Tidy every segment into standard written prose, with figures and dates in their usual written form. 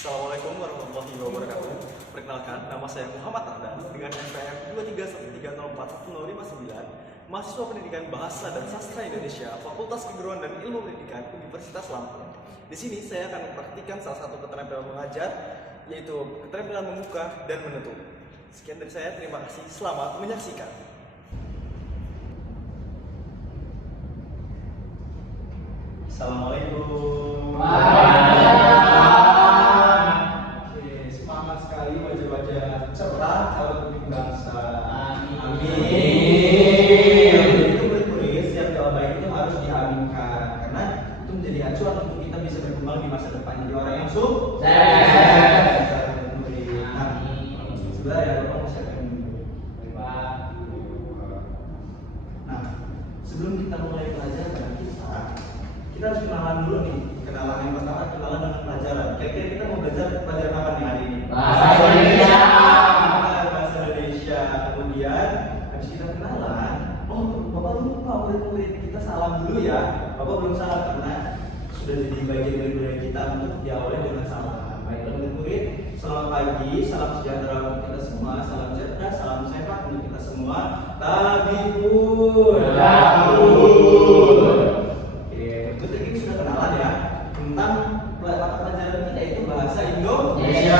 Assalamualaikum warahmatullahi wabarakatuh. Perkenalkan, nama saya Muhammad Ardan dengan NPM 2313041059, mahasiswa Pendidikan Bahasa dan Sastra Indonesia, Fakultas Keguruan dan Ilmu Pendidikan Universitas Lampung. Di sini saya akan mempraktikkan salah satu keterampilan mengajar, yaitu keterampilan membuka dan menutup. Sekian dari saya, terima kasih. Selamat menyaksikan. Assalamualaikum. Oke, semangat sekali wajah-wajah cerah calon pemimpin bangsa. Amin. Itu murid-murid, setiap jawaban itu harus diaminkan karena itu menjadi acuan untuk kita bisa berkembang di masa depan jadi orang yang sukses. Sebentar ya, Bapak mau siapkan dulu. Nah, sebelum kita mulai pelajaran kita harus kenalan dulu nih. Kenalan yang pertama, kenalan dengan pelajaran. Kira-kira kita mau belajar pelajaran apa nih hari ini? Bahasa Indonesia. Bahasa Indonesia. Kemudian habis kita kenalan, oh Bapak lupa murid-murid kita salam dulu ya. Bapak belum salam karena sudah jadi bagian dari budaya kita untuk diawali dengan salam. Baiklah murid-murid, selamat pagi, salam sejahtera untuk kita semua, salam cerdas, salam sehat untuk kita semua. Tabibur. Tentang mata pelajaran kita itu bahasa Indonesia.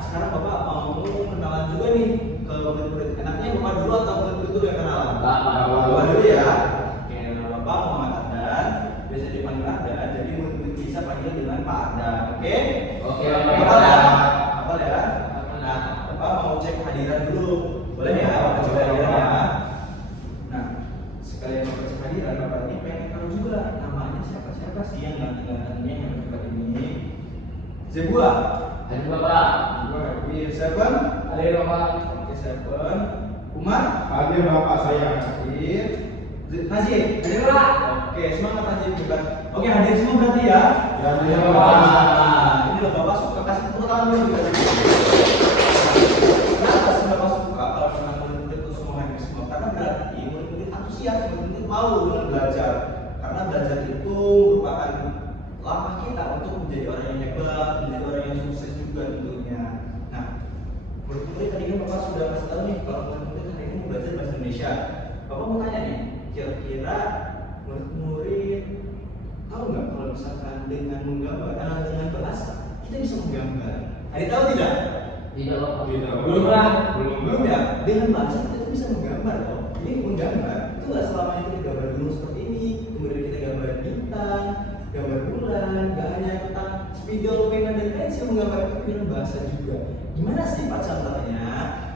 Sekarang Bapak mau kenalan juga nih ke murid-murid. Enaknya Bapak dulu atau murid-murid dulu yang kenalan? Bapak dulu ya. Oke, Bapak Muhammad Ardan, biasa dipanggil Ardan, jadi murid-murid bisa panggil dengan Pak Ardan. Oke? Oke. Hafal ya? Hafal ya? Nah, Bapak mau cek hadiran dulu. Boleh ya? Bapak cek hadiran ya. Nah, sekalian Bapak cek hadiran, Bapak ini pengen tahu juga namanya siapa sih yang nanti-nantinya yang berdebat ini. Zebua. Hadir Bapak. Hadir Seven. Hadir Bapak. Oke Seven. Umar. Hadir Bapak saya. Hadir. Najib. Hadir Bapak. Oke, semangat Najib juga. Oke, hadir semua berarti ya. Ya, hadir Bapak. Bapak. Ini loh Bapak suka kasih tepuk tangan dulu juga. Kenapa sih Bapak suka kalau pernah murid-murid itu semua hadir semua? Karena berarti murid-murid antusias, murid-murid mau dengan belajar. Karena belajar itu merupakan langkah kita untuk menjadi orang yang hebat, menjadi orang yang sukses juga tentunya. Nah, murid-murid tadi kan Bapak sudah kasih tahu nih kalau murid-murid hari ini mau belajar bahasa Indonesia. Bapak mau tanya nih, kira-kira murid-murid tahu nggak kalau misalkan dengan menggambar, dengan bahasa kita bisa menggambar? Ada tahu tidak? Tidak Bapak. Belum lah. Belum ya? Dengan bahasa kita tuh bisa menggambar loh. Jadi menggambar itu nggak selamanya kita gambar dulu seperti ini, kemudian kita gambar bintang, gambar bulan, nggak hanya tentang spidol, pena dan pensil menggambar, tapi dengan bahasa juga. Gimana sih Pak contohnya?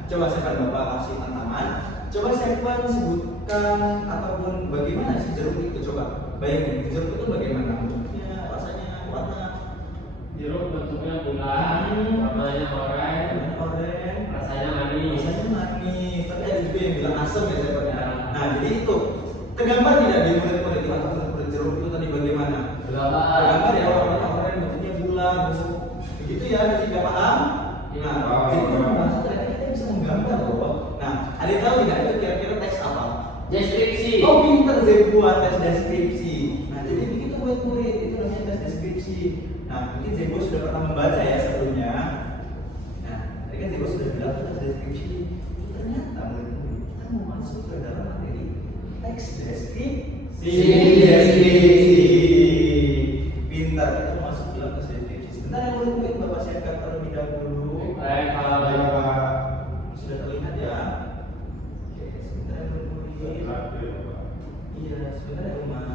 Coba saya Bapak kasih tantangan. Coba saya sebutkan ataupun bagaimana sih jeruk itu, coba bayangin jeruk itu bagaimana bentuknya, rasanya, warna. Jeruk bentuknya bulat, warnanya oranye, rasanya manis. Rasanya manis, tapi ada juga yang bilang asam ya saya. Nah jadi itu tergambar tidak di murid-murid itu atau murid jeruk itu tadi bagaimana? Tergambar ya warnanya oranye, bentuknya bulat, begitu ya, jadi nggak paham? Nah, itu bahasa ternyata kita bisa menggambar loh. Nah, ada tahu tidak itu kira-kira teks apa? Deskripsi. Oh pinter saya buat tes deskripsi. Nah jadi begitu murid-murid itu namanya tes deskripsi. Nah mungkin Zebo sudah pernah membaca ya sebelumnya. Nah tadi kan Zebo sudah bilang tes deskripsi. Ternyata murid-murid kita mau masuk ke dalam materi teks deskripsi. Pintar kita mau masuk ke dalam tes deskripsi. Sebentar ya murid-murid Bapak siapkan terlebih dahulu. Baik Pak. Sudah terlihat ya. Oke sebentar ya murid-murid. Iya, sebentar ya Umar.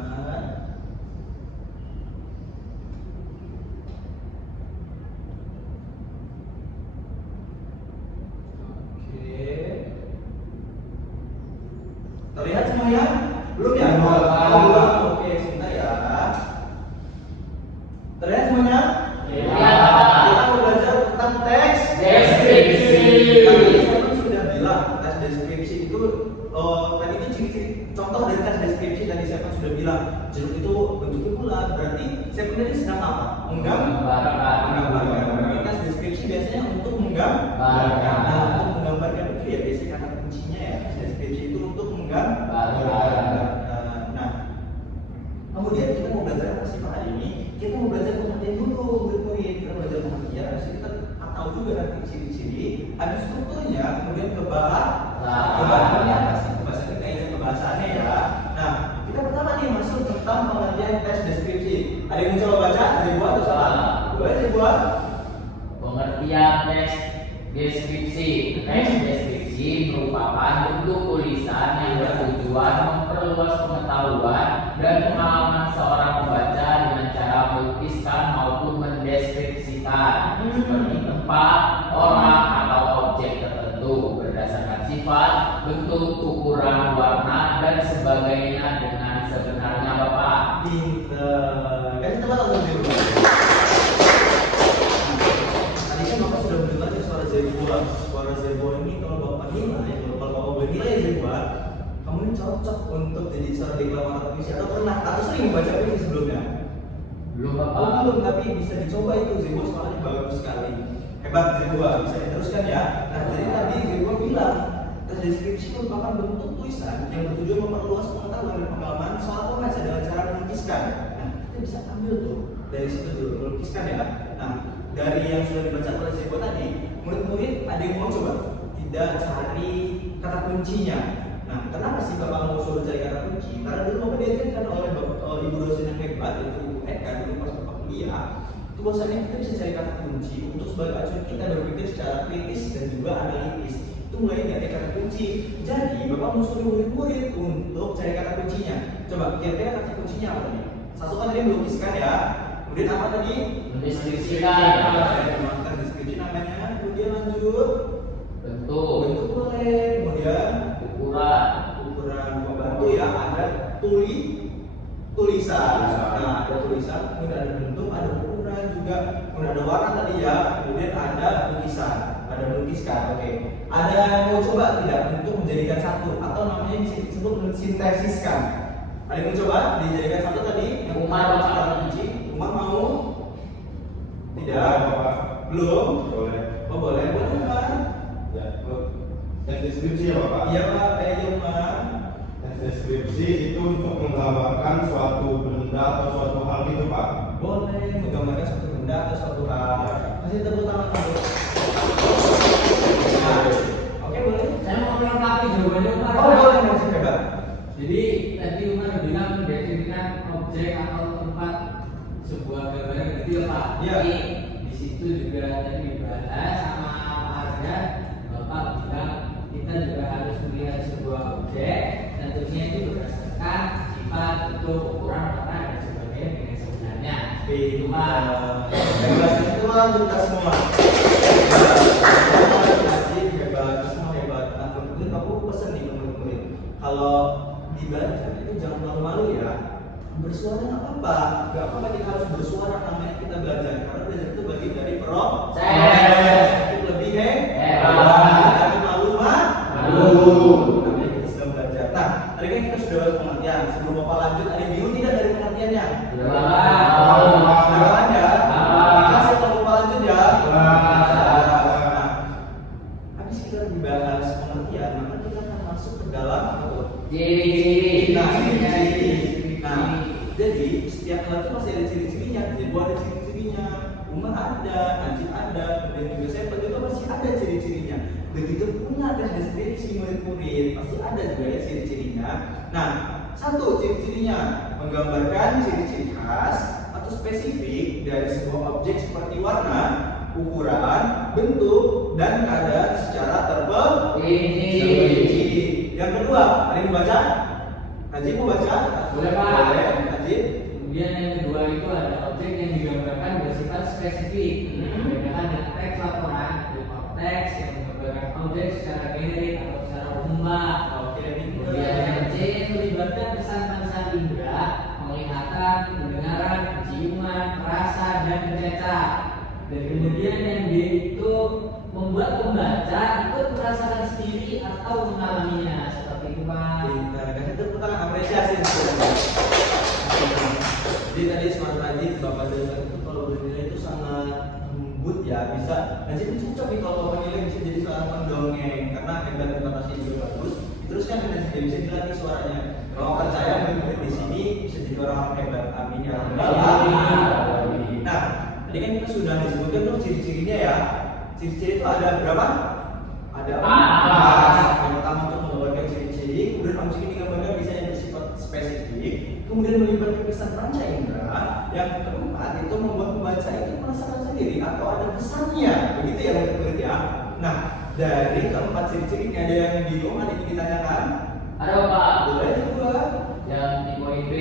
Oke. Terlihat semuanya? Belum ya? Belum. Oke, sebentar ya. Terlihat semuanya? Iya. Kita mau belajar tentang teks Deskripsi. Tadi saya sudah bilang tes deskripsi itu tadi itu ciri-ciri contoh dari tes deskripsi tadi saya kan sudah bilang jeruk itu bentuknya bulat, berarti saya tadi sedang apa? Menggambarkan. Berarti tes deskripsi biasanya untuk menggambarkan. Nah, untuk menggambarkan itu ya biasanya kata kuncinya ya tes deskripsi itu untuk menggambarkan. Nah, kemudian kita mau belajar apa sih Pak hari ini? Kita mau belajar pengertian dulu murid-murid. Kita belajar pengertian ada strukturnya, kemudian ke bahasannya pasti ke bahasa kita ini kebahasaannya ya. Nah, kita pertama nih masuk tentang pengertian teks deskripsi. Ada yang mencoba baca? Saya buat atau salah? Boleh saya buat? Pengertian teks deskripsi. Teks deskripsi merupakan bentuk tulisan yang bertujuan memperluas pengetahuan dan pengalaman seorang pembaca dengan cara melukiskan maupun mendeskripsikan seperti tempat, orang, atau objek tertentu berdasarkan sifat, bentuk, ukuran, warna, dan sebagainya dengan sebenarnya, Bapak. Pinter. Kasih tebak langsung di rumah. Tadi kan Bapak sudah mendengar suara Zebua. Suara Zebua ini kalau Bapak nilai, kalau Bapak boleh nilai Zebua, kamu ini cocok untuk jadi seorang deklamator puisi atau pernah atau sering baca puisi sebelumnya? Belum, Bapak. Oh, belum, tapi bisa dicoba itu Zebua soalnya bagus sekali. Hebat Zebua, bisa diteruskan ya. Nah, jadi tadi Zebua bilang teks deskripsi merupakan bentuk tulisan yang bertujuan memperluas pengetahuan dan pengalaman soal pembaca dengan cara melukiskan. Nah, kita bisa ambil tuh dari situ dulu melukiskan ya. Nah, dari yang sudah dibaca oleh Zebua tadi, murid-murid ada yang mau coba tidak cari kata kuncinya. Nah, kenapa sih Bapak mau suruh cari kata kunci? Karena dulu Bapak diajarkan oleh ibu dosen yang hebat, yaitu Ibu Eka, dulu pas Bapak kuliah. Itu bahwasanya kita bisa cari kata kunci untuk sebagai acuan kita berpikir secara kritis dan juga analitis. Itu mulai dari kata kunci. Jadi Bapak mau suruh murid-murid untuk cari kata kuncinya. Coba kira-kira kata kuncinya apa nih? Satu kan tadi melukiskan ya. Kemudian apa tadi? Mendeskripsikan. Menggunakan deskripsi namanya. Kemudian lanjut. Bentuk, Bentuk boleh. Kemudian ukuran pembantu ya, ada tulisan. Nah, ada tulisan, kemudian ada bentuk, ada ukuran juga, kemudian ada warna tadi ya, kemudian ada lukisan, ada melukiskan. Oke. Ada yang mau coba tidak untuk menjadikan satu atau namanya disebut mensintesiskan? Ada yang mau coba dijadikan satu tadi? Yang Umar, kata kunci. Umar mau? Tidak. Bapak. Belum? Boleh. Oh boleh, boleh Umar. Ya, teks deskripsi ya Bapak. Iya Pak, iya Umar. Teks deskripsi itu untuk menggambarkan suatu benda atau suatu hal gitu Pak. Boleh menggambarkan suatu benda atau suatu hal. Kasih tepuk tangan dulu. Nah, oke boleh. Saya mau melengkapi jawabannya Umar. Oh boleh masih hebat. Jadi tadi Umar bilang mendefinisikan objek atau tempat sebuah gambaran gitu ya Pak. Iya. Jadi di situ juga tadi dibahas sama Pak Arga, Bapak bilang kita juga harus melihat sebuah objek, tentunya itu berdasarkan sifat, bentuk, ukuran, warna dan sebagainya dengan sebenarnya. Itu Pak. Hebat itu mah untuk kita semua. Hebat, semua hebat. Nah, kemudian aku pesen nih murid-murid, kalau dibaca itu jangan malu-malu ya. Bersuara nggak apa-apa, nggak apa-apa kita harus bersuara namanya kita belajar. Karena belajar itu bagian dari proses. Itu lebih hebat. Malu mah. Namanya kita sedang belajar. Nah, tadi kan kita sudah bahas pengertian. Sebelum Bapak lanjut, ada yang bingung tidak dari pengertiannya? Silakan ya. Kita saya kalau Bapak lanjut ya. Nah, habis kita dibahas pengertian, maka kita akan masuk ke dalam apa tuh? Ciri-ciri. Nah, ciri-ciri. Nah, jadi setiap hal itu masih ada ciri-cirinya. Jadi ada ciri-cirinya. Umar ada, Najib ada, kemudian juga saya juga masih ada ciri-cirinya. Begitu pula teks deskripsi murid-murid pasti ada juga ya ciri-cirinya. Nah, satu ciri-cirinya menggambarkan ciri-ciri khas atau spesifik dari sebuah objek seperti warna, ukuran, bentuk, dan keadaan secara terperinci. Yang kedua, ada yang membaca? Najib mau baca? Boleh, Pak. Boleh, Najib. Kemudian yang kedua itu ada objek yang digambarkan bersifat spesifik, membedakan dengan teks laporan, berupa teks yang menggambarkan objek secara generik atau secara umum. Oke, Kemudian yang C melibatkan pesan-pesan indera, penglihatan, pendengaran, penciuman, rasa, dan pencetak. Dan kemudian yang D itu membuat pembaca ikut merasakan sendiri atau mengalaminya seperti itu Pak. Pintar, kasih tepuk tangan apresiasi. Jadi tadi Smart Najib Bapak dengar itu kalau bernilai itu sangat lembut ya, bisa Najib itu cocok nih kalau Bapak nilai bisa jadi seorang pendongeng karena hebat interpretasi juga bagus. Teruskan ke Najib bisa dilatih suaranya. Kalau percaya murid di sini bisa jadi orang hebat. Amin ya rabbal alamin. Nah, tadi kan kita sudah disebutkan tuh ciri-cirinya ya. Ciri-ciri itu ada berapa? Ada empat. Yang pertama untuk menggambarkan ciri-ciri, kemudian objek ini digambarkan bisa yang bersifat spesifik, kemudian melibatkan kesan panca indera. Yang keempat itu membuat pembaca itu merasakan sendiri atau ada pesannya, begitu ya murid-murid ya. Nah, dari keempat ciri-ciri ini ada yang bingung, ada yang ditanyakan? Ada Bapak. Boleh kedua. Yang di poin B.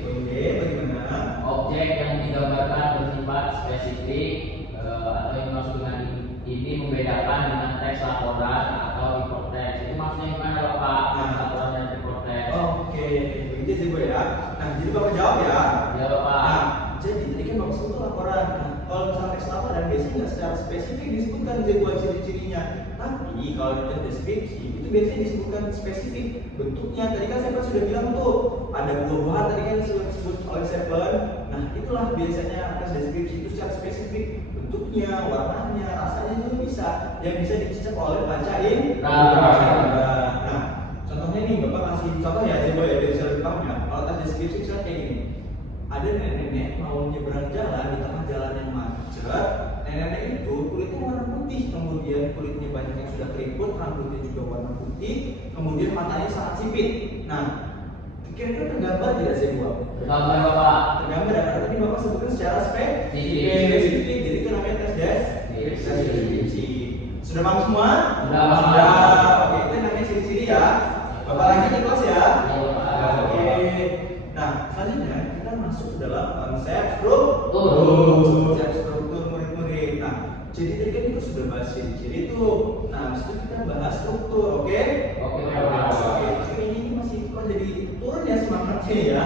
Poin B bagaimana? Objek yang digambarkan bersifat spesifik atau yang dimaksud dengan ini membedakan dengan teks laporan atau report teks. Itu maksudnya gimana Bapak? Teks laporan dan report teks. Oke, begitu sih Bu ya. Nah, jadi Bapak jawab ya. Ya Bapak. Nah, jadi tadi kan Bapak sebut laporan. Nah, kalau misalnya teks laporan biasanya nggak secara spesifik disebutkan buat ciri-cirinya. Tapi kalau di deskripsi itu biasanya disebutkan spesifik bentuknya. Tadi kan saya sudah bilang tuh ada buah-buahan tadi kan disebut oleh Seven. Nah, itulah biasanya atas deskripsi itu secara spesifik bentuknya, warnanya, rasanya juga bisa yang bisa dicicip oleh panca indera. Nah, contohnya nih Bapak kasih contoh ya, coba ya biar bisa lebih paham ya. Kalau atas deskripsi misalnya kayak gini. Ada nenek-nenek mau nyebrang jalan di tengah jalan yang macet. Nenek-nenek itu kulitnya warna putih, kemudian kulitnya banyak yang sudah keriput, rambutnya juga warna putih, kemudian matanya sangat sipit. Nah, kira-kira tergambar tidak sih buat? Tergambar Bapak. Tergambar ya, karena tadi Bapak sebutkan secara spesifik, jadi itu namanya tes deskripsi. Sudah paham semua? Sudah. Oke, itu namanya ciri-ciri ya. Bapak lanjut di kelas ya. Oke. Nah, selanjutnya kita masuk ke dalam konsep struktur. Murid-murid. Nah, jadi tadi kan kita sudah bahas ciri-ciri itu. Nah, habis itu kita bahas struktur, oke? Oke. Ini masih kok jadi turun ya semangatnya ya.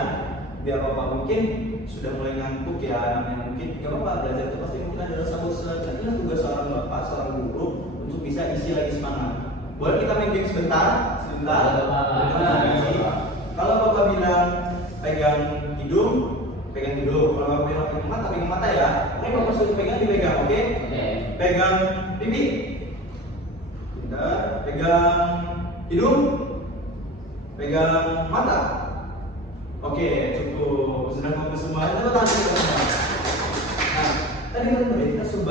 Biar Bapak mungkin sudah mulai ngantuk ya, namanya mungkin nggak apa-apa, belajar itu pasti mungkin adalah sebuah tugas seorang bapak, seorang guru untuk bisa isi lagi semangat. Boleh kita main game sebentar? Kalau Bapak bilang pegang hidung. Kalau Bapak bilang pegang mata ya. Oke, Bapak suruh pegang dipegang, oke? Pegang pipi. Bentar, pegang hidung. Pegang mata. Oke, cukup. Sudah fokus semua. Nah, tadi teman-teman kita sudah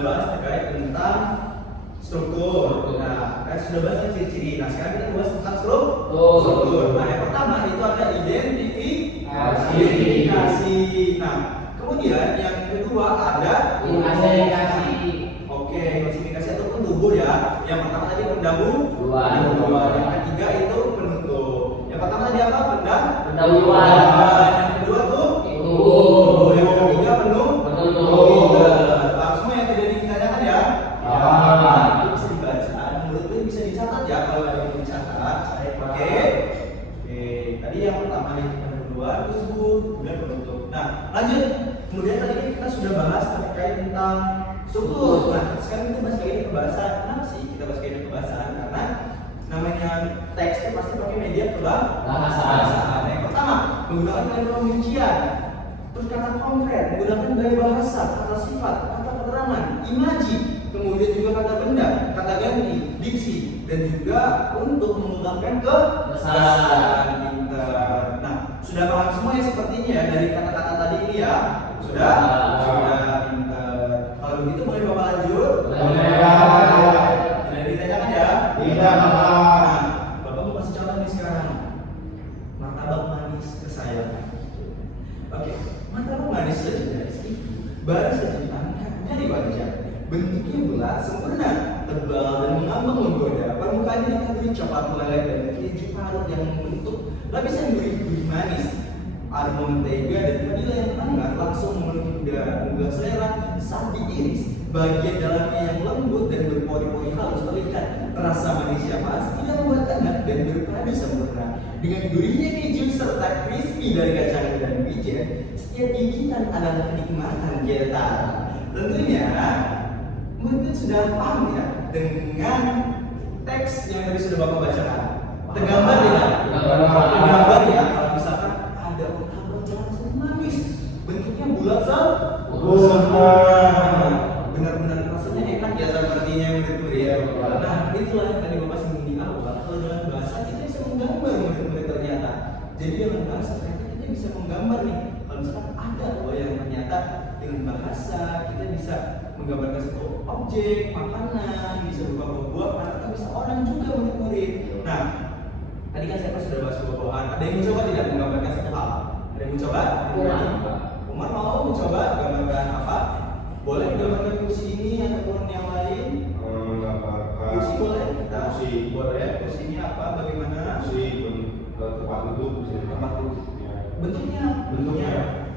bahas terkait tentang struktur. Nah, kita sudah bahas ciri-ciri. Nah, sekarang kita bahas tentang struktur. Nah, yang pertama itu ada identifikasi. Nah, kemudian yang kedua ada Klasifikasi. Oke, klasifikasi ataupun tubuh ya. Yang pertama tadi pendahuluan. Yang ketiga itu penutup. Yang pertama tadi apa? Pendahuluan. Yang kedua tuh tubuh. Yang ketiga penutup. Semua yang tidak ditanyakan ya. Itu bisa dibaca. Menurut itu bisa dicatat ya kalau ada yang dicatat. Oke. Tadi yang pertama nih pendahuluan, tubuh, kemudian penutup. Nah, lanjut. Kemudian tadi kita sudah bahas terkait tentang struktur. Nah, sekarang kita bahas lagi pembahasan. Kenapa sih kita bahas lagi pembahasan? Karena namanya teks itu pasti pakai media bahasa. Yang pertama, menggunakan kalimat penguncian. Terus kata konkret, menggunakan gaya bahasa, kata sifat, kata keterangan, imaji, kemudian juga kata benda, kata ganti, diksi, dan juga untuk mengungkapkan kesan. Pintar. Nah, sudah paham semua ya sepertinya ya dari kata-kata tadi ini ya. Sudah pintar. Kalau begitu boleh Bapak lanjut? Boleh ditanyakan ya? Tidak. Nah, Bapak mau kasih contoh nih sekarang. Martabak manis kesayangan. Oke, martabak manis sejenis itu baru saja diangkat dari wajah. Bentuknya bulat, sempurna, tebal dan mengambang menggoda. Permukaannya ditaburi coklat meleleh dan keju parut yang membentuk lapisan gurih-gurih manis. Aroma mentega dan vanila yang hangat langsung menggugah selera saat diiris. Bagian dalamnya yang lembut dan berpori-pori halus terikat. Rasa manisnya pasti tidak membuat enak dan berpadu sempurna. Dengan gurihnya keju serta crispy dari kacang dan wijen, setiap gigitan adalah kenikmatan getar. Tentunya, mungkin sudah paham ya dengan teks yang tadi sudah Bapak bacakan. Tergambar ya? Tergambar ya. Kalau misalkan ada martabak yang manis, bentuknya bulat sempurna. Benar-benar rasanya enak ya sepertinya murid-murid ya. Nah, itulah yang tadi Bapak singgung di awal. Kalau dengan bahasa kita bisa menggambar murid-murid ternyata. Jadi dengan bahasa ternyata kita bisa menggambar nih. Kalau misalkan ada loh yang ternyata dengan bahasa kita bisa menggambarkan satu objek, makanan, bisa berupa buah-buahan, atau bisa orang juga murid-murid. Nah, tadi kan saya sudah bahas buah-buahan. Ada yang mencoba tidak menggambarkan satu hal? Ada yang mencoba? Umar mau mencoba gambarkan apa? Boleh gambarkan kursi ini ataupun yang lain? Kursi boleh? Kursi. Boleh. Kursi ini apa? Bagaimana? Kursi tempat duduk. Tempat duduk. Bentuknya?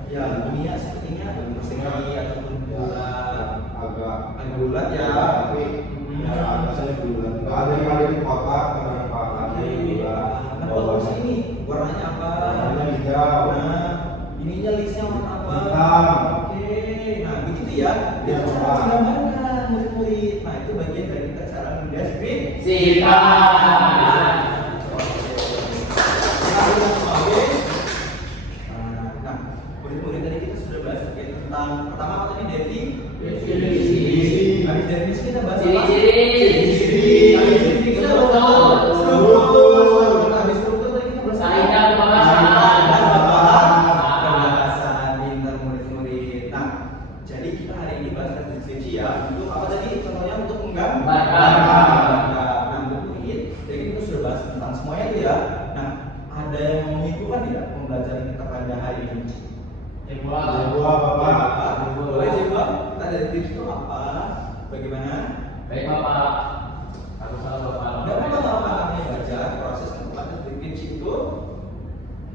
Ya, bentuknya sepertinya persegi ataupun bulat. Agak bulat ya. Tapi ya atasnya bulat. Nggak ada yang ada di kotak karena kotaknya bulat. Nah, kalau kursi ini warnanya apa? Warnanya hijau. Nah, ininya listnya warna apa? Hitam. Oke, nah begitu ya. Ya, Itu cara Pak. menggambarkan murid-murid. Nah, itu bagian dari kita cara mendeskripsikan. Sikat. Nah, murid-murid tadi kita sudah bahas terkait tentang pertama apa tadi Definisi. Habis definisi kita bahas apa? Ciri-ciri. Habis ciri kita bahas apa? Struktur. Habis struktur tadi kita bahas apa? Saingan pembahasan. Pembahasan pintar murid-murid. Nah, jadi kita hari ini bahas deskripsi ya. Untuk apa tadi? Contohnya untuk menggambarkan. Nah, murid-murid. Jadi kita sudah bahas tentang semuanya itu ya. Nah, ada yang mau mengikuti tidak pembelajaran kita pada hari ini? Dua Bapak. Boleh coba kita dari tips itu apa? Bagaimana? Baik Bapak. Aku salah Bapak. Tidak apa-apa, kami belajar proses keempat deskripsi itu.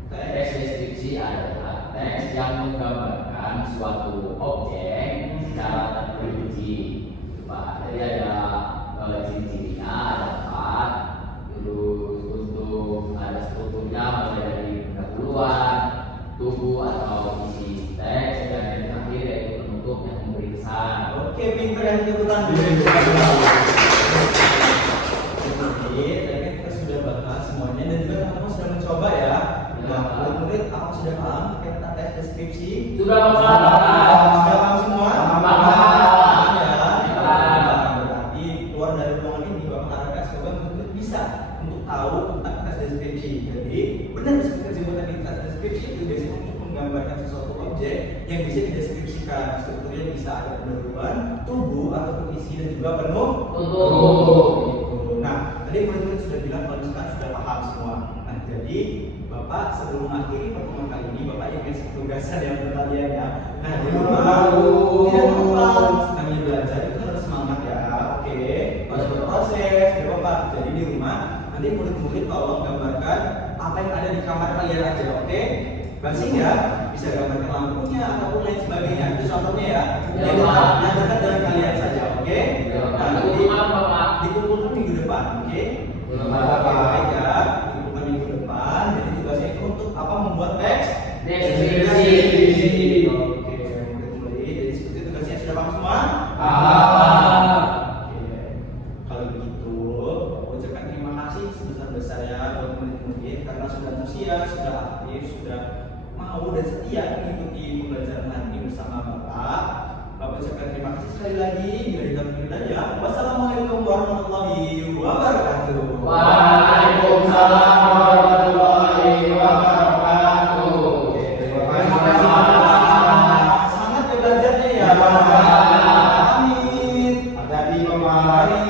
Teks deskripsi adalah teks yang menggambarkan suatu objek secara terperinci. Pak, jadi ada ciri-cirinya, ada empat. Terus untuk ada strukturnya mulai dari pendahuluan, tubuh atau isi teks, dan yang terakhir yaitu penutup yang memberi kesan. Oke, pinter yang ikutan dulu. Jadi, tadi kan kita sudah bahas semuanya dan juga kamu sudah mencoba ya. Nah, murid-murid, aku sudah paham tentang tes deskripsi. Sudah Bapak. Sudah paham semua? Paham. Ya. Paham. Berarti keluar dari ruangan ini Bapak harapkan semoga murid bisa untuk tahu tentang tes deskripsi. Jadi, benar seperti disebut tadi tes deskripsi itu biasanya untuk menggambarkan sesuatu objek yang bisa dideskripsikan. Strukturnya bisa ada pendahuluan, tubuh ataupun isi dan juga Tutup. Nah, tadi murid-murid sudah bilang kalau misalkan sudah paham semua. Nah, jadi Bapak sebelum akhiri pertemuan kali ini Bapak yang ngasih tugasan yang berkalian ya. Nah, di rumah tidak lupa namanya belajar itu harus semangat ya. Oke, harus berproses ya Bapak. Jadi di rumah nanti murid-murid tolong gambarkan apa yang ada di kamar kalian aja. Oke, basing ya, bisa gambarkan lampunya ataupun lain sebagainya. Itu contohnya ya. Ya, Yang Pak. dekat dengan kalian saja. Oke. Ya, Pak. Nah, nanti Dikumpulkan, Bapak. dikumpulkan minggu depan. Oke. Baik ya, dikumpulkan minggu depan. Jadi tugasnya itu untuk apa? Membuat teks Deskripsi. Oke, murid-murid. Jadi seperti tugasnya sudah paham semua? Paham. Oke. Kalau begitu, Bapak ucapkan terima kasih sebesar-besarnya buat murid-murid karena sudah antusias, sudah aktif, sudah mau dan setia mengikuti pembelajaran hari ini bersama Bapak. Bapak ucapkan terima kasih sekali lagi. Bila tidak ya. Wassalamualaikum warahmatullahi wabarakatuh. Waalaikumsalam warahmatullahi wabarakatuh. Terima kasih. Semangat ya belajarnya ya. Amin. Hati-hati Bapak. Mari.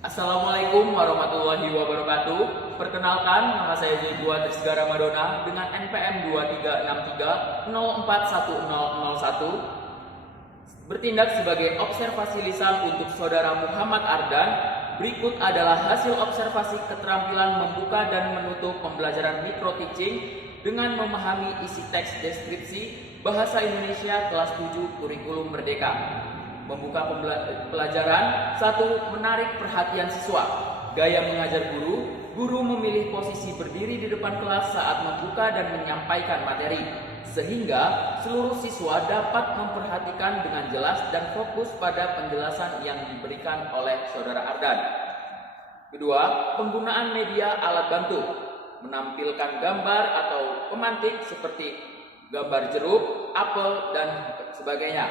Assalamualaikum warahmatullahi wabarakatuh. Perkenalkan, nama saya Jebua Trisga Ramadona dengan NPM 2363041001. Bertindak sebagai observasi lisan untuk Saudara Muhammad Ardan. Berikut adalah hasil observasi keterampilan membuka dan menutup pembelajaran micro teaching dengan memahami isi teks deskripsi Bahasa Indonesia kelas 7 Kurikulum Merdeka. Membuka pelajaran. 1. Menarik perhatian siswa. Gaya mengajar guru. Guru memilih posisi berdiri di depan kelas saat membuka dan menyampaikan materi, sehingga seluruh siswa dapat memperhatikan dengan jelas dan fokus pada penjelasan yang diberikan oleh Saudara Ardan. Kedua, penggunaan media alat bantu. Menampilkan gambar atau pemantik seperti gambar jeruk, apel, dan sebagainya.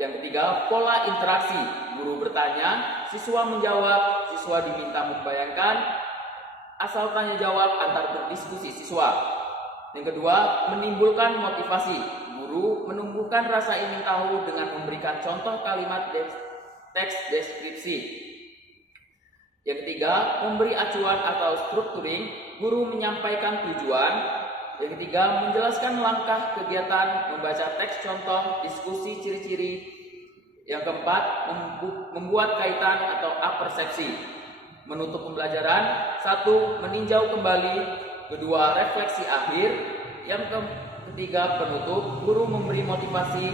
Yang ketiga, pola interaksi. Guru bertanya, siswa menjawab, siswa diminta membayangkan, asal tanya jawab antar berdiskusi siswa. Yang kedua, menimbulkan motivasi. Guru menumbuhkan rasa ingin tahu dengan memberikan contoh kalimat teks deskripsi. Yang ketiga, memberi acuan atau structuring. Guru menyampaikan tujuan. Yang ketiga, menjelaskan langkah kegiatan, membaca teks contoh, diskusi ciri-ciri. Yang keempat, membuat kaitan atau apersepsi. Menutup pembelajaran, 1. Meninjau kembali. 2. Refleksi akhir. Yang ketiga, penutup. Guru memberi motivasi,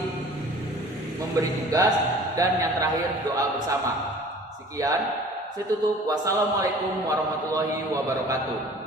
memberi tugas, dan yang terakhir, doa bersama. Sekian, saya tutup. Wassalamualaikum warahmatullahi wabarakatuh.